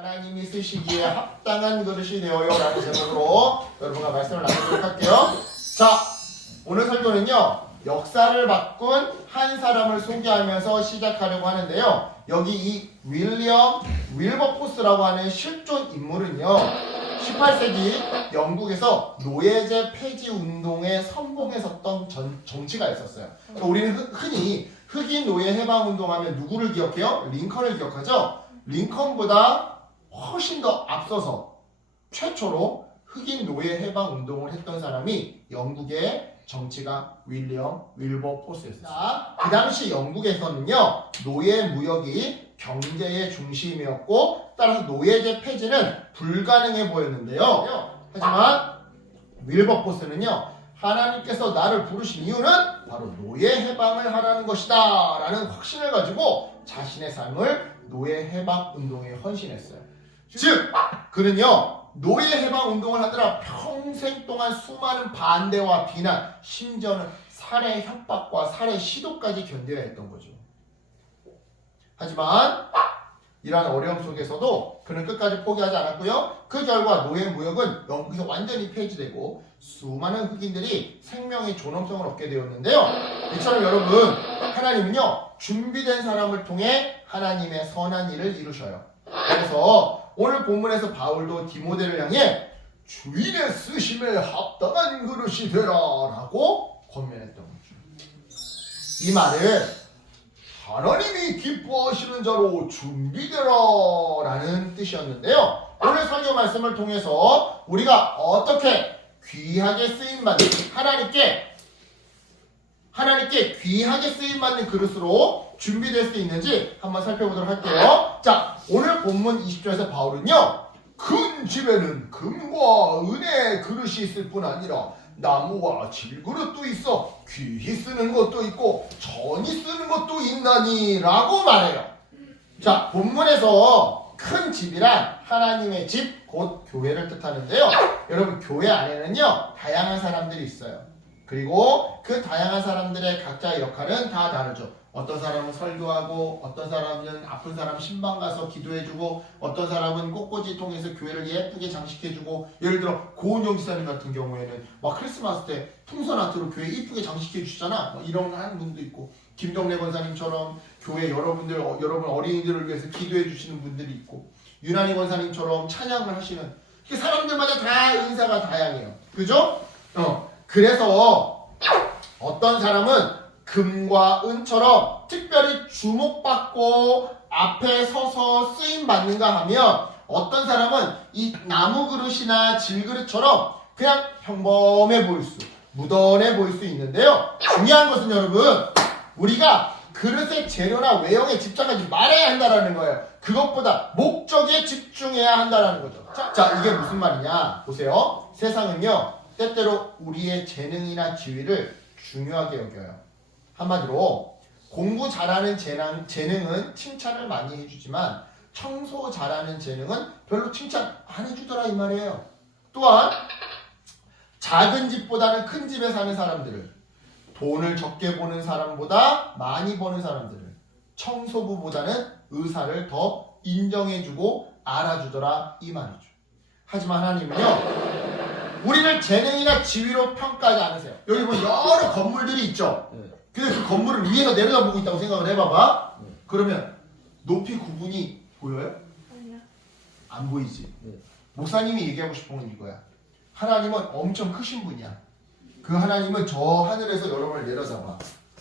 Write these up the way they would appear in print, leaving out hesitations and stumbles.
하나님이 쓰시기에 합당한 그릇이 되어요라는 제목으로 여러분과 말씀을 나누도록 할게요. 자, 오늘 설교는요, 역사를 바꾼 한 사람을 소개하면서 시작하려고 하는데요. 여기 이 윌리엄 윌버포스라고 하는 실존 인물은요, 18세기 영국에서 노예제 폐지 운동에 선봉했었던 정치가 있었어요. 그러니까 우리는 흔히 흑인 노예 해방 운동하면 누구를 기억해요? 링컨을 기억하죠? 링컨보다 훨씬 더 앞서서 최초로 흑인 노예 해방 운동을 했던 사람이 영국의 정치가 윌리엄 윌버포스였어요. 그 당시 영국에서는요, 노예 무역이 경제의 중심이었고 따라서 노예제 폐지는 불가능해 보였는데요. 하지만 윌버포스는요, 하나님께서 나를 부르신 이유는 바로 노예 해방을 하라는 것이다 라는 확신을 가지고 자신의 삶을 노예 해방 운동에 헌신했어요. 즉 그는요, 노예 해방 운동을 하느라 평생 동안 수많은 반대와 비난, 심지어는 살해 협박과 살해 시도까지 견뎌야 했던 거죠. 하지만 이러한 어려움 속에서도 그는 끝까지 포기하지 않았고요. 그 결과 노예 무역은 영국에서 완전히 폐지되고 수많은 흑인들이 생명의 존엄성을 얻게 되었는데요. 이처럼 여러분, 하나님은요, 준비된 사람을 통해 하나님의 선한 일을 이루셔요. 그래서 오늘 본문에서 바울도 디모데를 향해 주인의 쓰심에 합당한 그릇이 되라 라고 권면했던 거죠. 이 말은 하나님이 기뻐하시는 자로 준비되라 라는 뜻이었는데요. 오늘 설교 말씀을 통해서 우리가 어떻게 귀하게 쓰임받는 하나님께 귀하게 쓰임받는 그릇으로 준비될 수 있는지 한번 살펴보도록 할게요. 자, 오늘 본문 20절에서 바울은요, 큰 집에는 금과 은의 그릇이 있을 뿐 아니라 나무와 질그릇도 있어 귀히 쓰는 것도 있고 전히 쓰는 것도 있나니 라고 말해요. 자, 본문에서 큰 집이란 하나님의 집, 곧 교회를 뜻하는데요. 여러분, 교회 안에는요, 다양한 사람들이 있어요. 그리고 그 다양한 사람들의 각자의 역할은 다 다르죠. 어떤 사람은 설교하고, 어떤 사람은 아픈 사람 신방 가서 기도해주고, 어떤 사람은 꽃꽂이 통해서 교회를 예쁘게 장식해주고, 예를 들어 고은영 지사님 같은 경우에는 막 크리스마스 때 풍선 아트로 교회 예쁘게 장식해 주시잖아. 이런 거 하는 분도 있고, 김정래 권사님처럼 교회 여러분 어린이들을 위해서 기도해 주시는 분들이 있고, 유난히 권사님처럼 찬양을 하시는, 사람들마다 다 은사가 다양해요. 그죠? 그래서 어떤 사람은 금과 은처럼 특별히 주목받고 앞에 서서 쓰임받는가 하면, 어떤 사람은 이 나무 그릇이나 질그릇처럼 그냥 평범해 보일 수, 무던해 보일 수 있는데요. 중요한 것은 여러분, 우리가 그릇의 재료나 외형에 집착하지 말아야 한다는 거예요. 그것보다 목적에 집중해야 한다는 거죠. 자, 이게 무슨 말이냐 보세요. 세상은요, 때때로 우리의 재능이나 지위를 중요하게 여겨요. 한마디로 공부 잘하는 재능은 칭찬을 많이 해주지만 청소 잘하는 재능은 별로 칭찬 안 해주더라 이 말이에요. 또한 작은 집보다는 큰 집에 사는 사람들을, 돈을 적게 버는 사람보다 많이 버는 사람들을, 청소부보다는 의사를 더 인정해주고 알아주더라 이 말이죠. 하지만 하나님은요, 우리를 재능이나 지위로 평가하지 않으세요. 여기 보면 여러 건물들이 있죠. 근데 그 건물을 위에서 내려다보고 있다고 생각을 해봐봐. 그러면 높이 구분이 보여요? 안 보이지. 목사님이 얘기하고 싶은 건 이거야. 하나님은 엄청 크신 분이야. 그 하나님은 저 하늘에서 여러분을 내려다봐.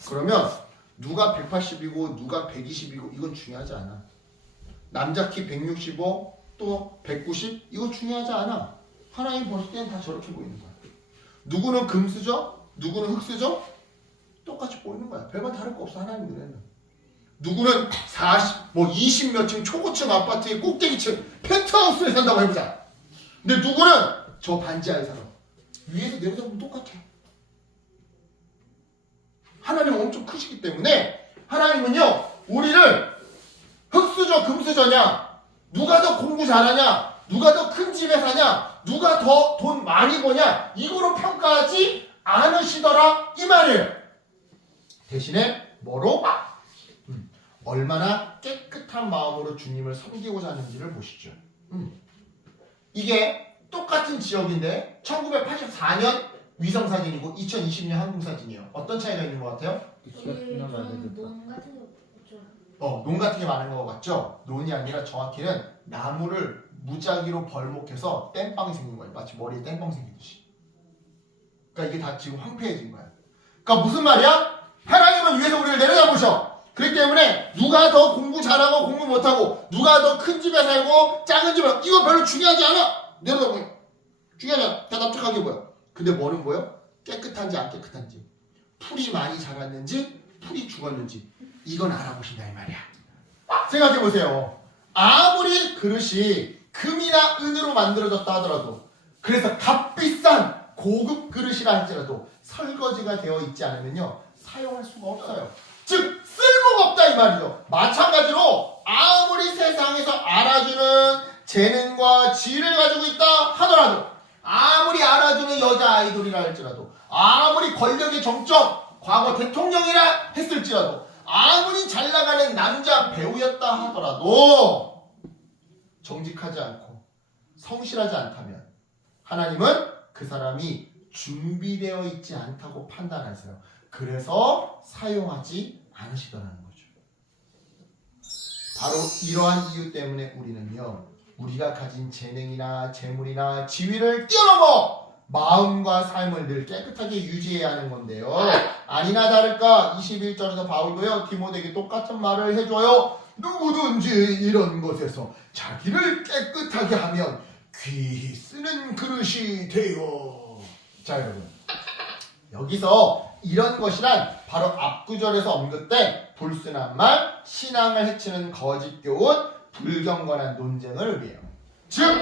그러면 누가 180이고 누가 120이고 이건 중요하지 않아. 남자 키 165 또 190 이건 중요하지 않아. 하나님 보실 때는 다 저렇게 보이는 거야. 누구는 금 쓰죠? 누구는 흙 쓰죠? 똑같이 보이는 거야. 별반 다를 거 없어, 하나님 눈에는. 누구는 20 몇 층 초고층 아파트의 꼭대기층 펜트하우스에 산다고 해보자. 근데 누구는 저 반지하에 살아. 위에서 내려다보면 똑같아. 하나님은 엄청 크시기 때문에 하나님은요, 우리를 흙 쓰죠, 금 쓰죠냐, 누가 더 공부 잘하냐, 누가 더 큰 집에 사냐, 누가 더 돈 많이 버냐, 이거로 평가하지 않으시더라 이 말이에요. 대신에 뭐로? 얼마나 깨끗한 마음으로 주님을 섬기고자 하는지를 보시죠. 이게 똑같은 지역인데 1984년 위성사진이고 2020년 항공사진이에요. 어떤 차이가 있는 것 같아요? 저는 논 같은 거 없죠. 논 같은 게 많은 것 같죠? 논이 아니라 정확히는 나무를 무작위로 벌목해서 땜빵이 생긴 거예요. 마치 머리에 땜빵 생기듯이. 그러니까 이게 다 지금 황폐해진 거야. 그러니까 무슨 말이야? 하나님은 위에서 우리를 내려다보셔. 그렇기 때문에 누가 더 공부 잘하고 공부 못하고 누가 더 큰 집에 살고 작은 집에 이거 별로 중요하지 않아. 내려다보요. 중요하지 않아. 다 납작하게 보여. 근데 뭐는 보여? 깨끗한지 안 깨끗한지, 풀이 많이 자랐는지 풀이 죽었는지 이건 알아보신다 이 말이야. 생각해보세요. 아무리 그릇이 금이나 은으로 만들어졌다 하더라도, 그래서 값비싼 고급 그릇이라 할지라도 설거지가 되어 있지 않으면요 사용할 수가 없어요. 즉 쓸모가 없다 이 말이죠. 마찬가지로 아무리 세상에서 알아주는 재능과 지위를 가지고 있다 하더라도, 아무리 알아주는 여자 아이돌이라 할지라도, 아무리 권력의 정적 과거 대통령이라 했을지라도, 아무리 잘 나가는 남자 배우였다 하더라도 정직하지 않고 성실하지 않다면 하나님은 그 사람이 준비되어 있지 않다고 판단하세요. 그래서 사용하지 않으시더라는 거죠. 바로 이러한 이유 때문에 우리는요, 우리가 가진 재능이나 재물이나 지위를 뛰어넘어 마음과 삶을 늘 깨끗하게 유지해야 하는 건데요. 아니나 다를까 21절에서 바울도요 디모데에게 똑같은 말을 해줘요. 누구든지 이런 것에서 자기를 깨끗하게 하면 귀히 쓰는 그릇이 돼요. 자 여러분, 여기서 이런 것이란 바로 앞구절에서 언급된 불순한 말, 신앙을 해치는 거짓 교훈, 불경건한 논쟁을 의미해요. 즉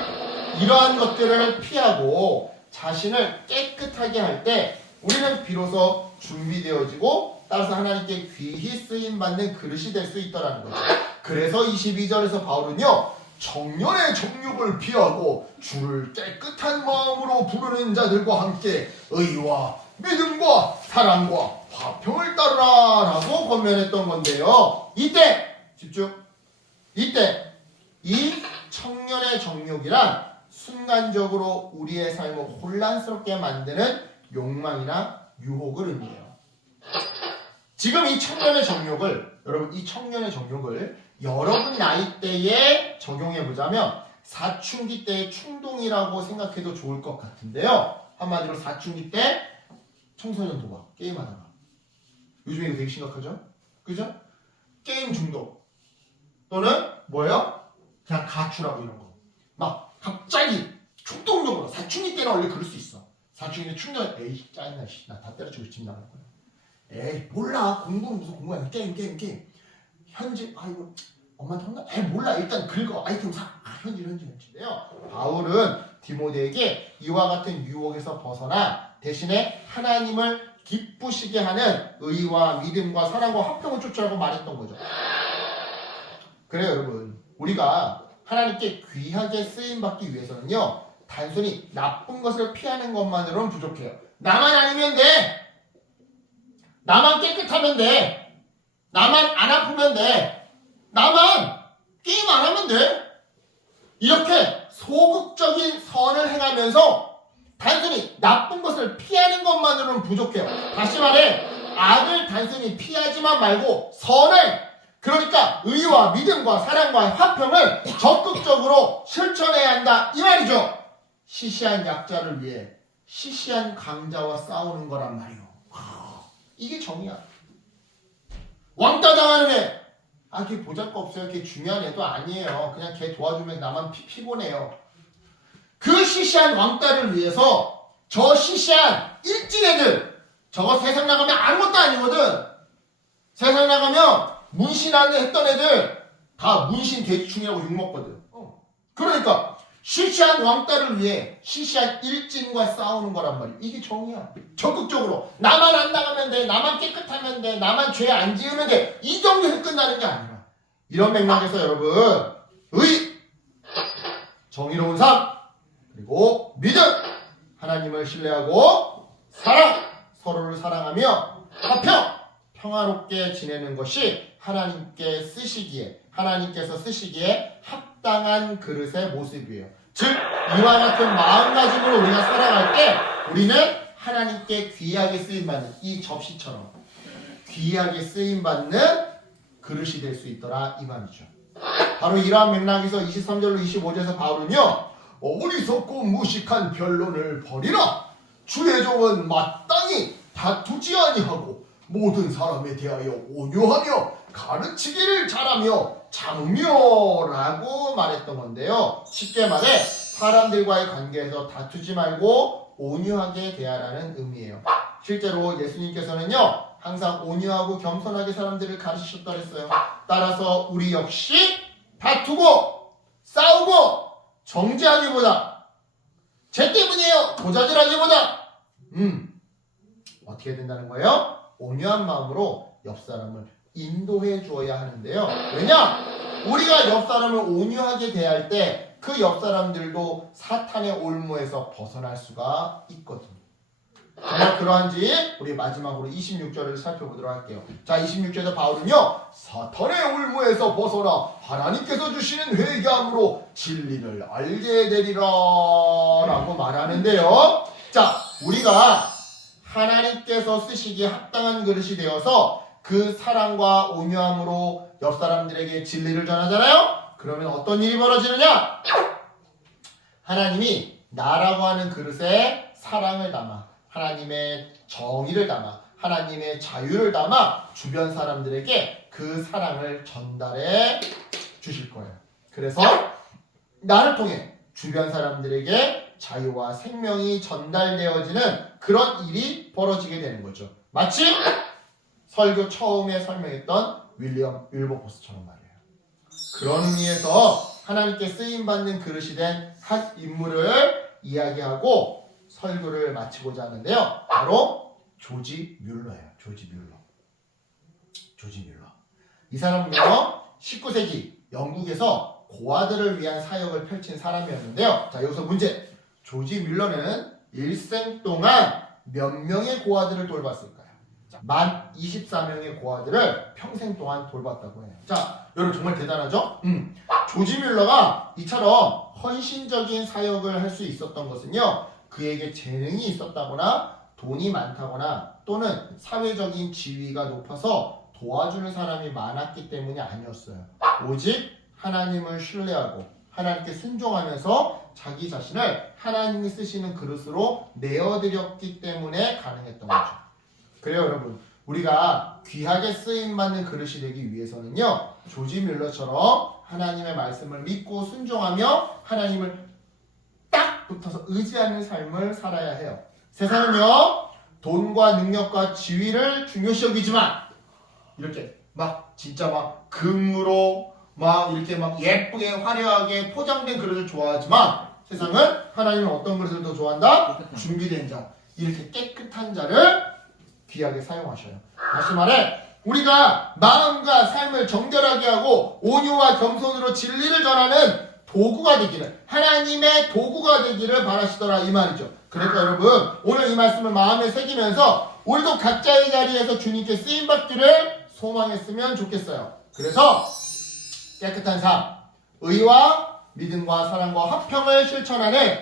이러한 것들을 피하고 자신을 깨끗하게 할 때 우리는 비로소 준비되어지고 따라서 하나님께 귀히 쓰임받는 그릇이 될 수 있다는 거죠. 그래서 22절에서 바울은요, 청년의 정욕을 피하고 주를 깨끗한 마음으로 부르는 자들과 함께 의와 믿음과 사랑과 화평을 따르라 라고 권면했던 건데요. 이때 집중. 이때 이 청년의 정욕이란 순간적으로 우리의 삶을 혼란스럽게 만드는 욕망이나 유혹을 의미해요. 지금 이 청년의 정욕을, 여러분 이 청년의 정욕을 여러분 나이대에 적용해보자면 사춘기 때의 충동이라고 생각해도 좋을 것 같은데요. 한마디로 사춘기 때 청소년 도박, 게임하다가. 요즘에 이거 되게 심각하죠? 그죠? 게임 중독 또는 뭐예요? 그냥 가출하고 이런 거. 막 갑자기 충동적으로, 사춘기 때는 원래 그럴 수 있어. 사춘기 때 충동, 에이 짜증나, 나 다 때려치고 집 나갈 거야. 에이 몰라, 공부는 무슨 공부야, 게임. 현질, 아이고 엄마한테 혼나? 에이 몰라, 일단 긁어, 아이템 사. 현질인데요. 바울은 디모데에게 이와 같은 유혹에서 벗어나 대신에 하나님을 기쁘시게 하는 의와 믿음과 사랑과 화평을 쫓으라고 말했던 거죠. 그래요 여러분, 우리가 하나님께 귀하게 쓰임받기 위해서는요, 단순히 나쁜 것을 피하는 것만으로는 부족해요. 나만 아니면 돼. 나만 깨끗하면 돼. 나만 안 아프면 돼. 나만 게임 안 하면 돼. 이렇게 소극적인 선을 행하면서 단순히 나쁜 것을 피하는 것만으로는 부족해요. 다시 말해, 악을 단순히 피하지만 말고 선을, 그러니까 의와 믿음과 사랑과 화평을 적극적으로 실천해야 한다 이 말이죠. 시시한 약자를 위해 시시한 강자와 싸우는 거란 말이요. 이게 정의야. 왕따 당하는 애, 걔 보잘것없어요. 걔 중요한 애도 아니에요. 그냥 걔 도와주면 나만 피곤해요. 그 시시한 왕따를 위해서 저 시시한 일진 애들, 저거 세상 나가면 아무것도 아니거든. 세상 나가면 문신하는 했던 애들 다 문신 대충이라고 욕먹거든. 그러니까 시시한 왕따를 위해 시시한 일진과 싸우는 거란 말이야. 이게 정의야. 적극적으로 나만 안 나가면 돼, 나만 깨끗하면 돼, 나만 죄 안 지으면 돼, 이 정도에서 끝나는 게 아니라, 이런 맥락에서 여러분 의, 정의로운 삶, 그리고 믿음, 하나님을 신뢰하고 사랑, 서로를 사랑하며 화평, 평화롭게 지내는 것이 하나님께 쓰시기에 하나님께서 쓰시기에 합당한 그릇의 모습이에요. 즉 이와 같은 마음가짐으로 우리가 살아갈 때 우리는 하나님께 귀하게 쓰임받는 이 접시처럼 귀하게 쓰임받는 그릇이 될 수 있더라 이 말이죠. 바로 이러한 맥락에서 23절로 25절에서 바울은요 어리석고 무식한 변론을 버리라. 주의 종은 마땅히 다투지 아니하고 모든 사람에 대하여 온유하며 가르치기를 잘하며 장묘라고 말했던 건데요. 쉽게 말해 사람들과의 관계에서 다투지 말고 온유하게 대하라는 의미예요. 실제로 예수님께서는요 항상 온유하고 겸손하게 사람들을 가르치셨다 그랬어요. 따라서 우리 역시 다투고 싸우고 정죄하기보다 쟤 때문이에요 고자질하기보다 어떻게 된다는 거예요? 온유한 마음으로 옆 사람을 인도해 주어야 하는데요. 왜냐? 우리가 옆 사람을 온유하게 대할 때 그 옆 사람들도 사탄의 올무에서 벗어날 수가 있거든요. 정말 그러한지 우리 마지막으로 26절을 살펴보도록 할게요. 자, 26절에서 바울은요 사탄의 올무에서 벗어나 하나님께서 주시는 회개함으로 진리를 알게 되리라 라고 말하는데요. 자, 우리가 하나님께서 쓰시기에 합당한 그릇이 되어서 그 사랑과 온유함으로 옆 사람들에게 진리를 전하잖아요. 그러면 어떤 일이 벌어지느냐? 하나님이 나라고 하는 그릇에 사랑을 담아 하나님의 정의를 담아 하나님의 자유를 담아 주변 사람들에게 그 사랑을 전달해 주실 거예요. 그래서 나를 통해 주변 사람들에게 자유와 생명이 전달되어지는 그런 일이 벌어지게 되는 거죠. 마치 설교 처음에 설명했던 윌리엄 윌버포스처럼 말이에요. 그런 의미에서 하나님께 쓰임받는 그릇이 된 한 인물을 이야기하고 설교를 마치고자 하는데요. 바로 조지 뮬러예요. 조지 뮬러. 이 사람은요 19세기 영국에서 고아들을 위한 사역을 펼친 사람이었는데요. 자, 여기서 문제. 조지 뮬러는 일생 동안 몇 명의 고아들을 돌봤을까요? 만 24명의 고아들을 평생 동안 돌봤다고 해요. 자, 여러분 정말 대단하죠? 조지 뮬러가 이처럼 헌신적인 사역을 할 수 있었던 것은요 그에게 재능이 있었다거나 돈이 많다거나 또는 사회적인 지위가 높아서 도와주는 사람이 많았기 때문이 아니었어요. 오직 하나님을 신뢰하고 하나님께 순종하면서 자기 자신을 하나님이 쓰시는 그릇으로 내어드렸기 때문에 가능했던 거죠. 그래요 여러분, 우리가 귀하게 쓰임받는 그릇이 되기 위해서는요 조지 뮬러처럼 하나님의 말씀을 믿고 순종하며 하나님을 딱 붙어서 의지하는 삶을 살아야 해요. 세상은요 돈과 능력과 지위를 중요시 여기지만 이렇게 막 진짜 막 금으로 막 이렇게 막 예쁘게 화려하게 포장된 그릇을 좋아하지만 세상은 하나님은 어떤 그릇을 더 좋아한다? 준비된 자, 이렇게 깨끗한 자를 귀하게 사용하셔요. 다시 말해 우리가 마음과 삶을 정결하게 하고 온유와 겸손으로 진리를 전하는 도구가 되기를, 하나님의 도구가 되기를 바라시더라 이 말이죠. 그러니까 여러분 오늘 이 말씀을 마음에 새기면서 우리도 각자의 자리에서 주님께 쓰임받기를 소망했으면 좋겠어요. 그래서 깨끗한 삶, 의와 믿음과 사랑과 화평을 실천하는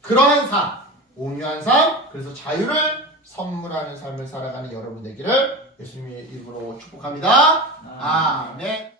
그러한 삶, 온유한 삶, 그래서 자유를 선물하는 삶을 살아가는 여러분 되기를 예수님의 이름으로 축복합니다. 아멘.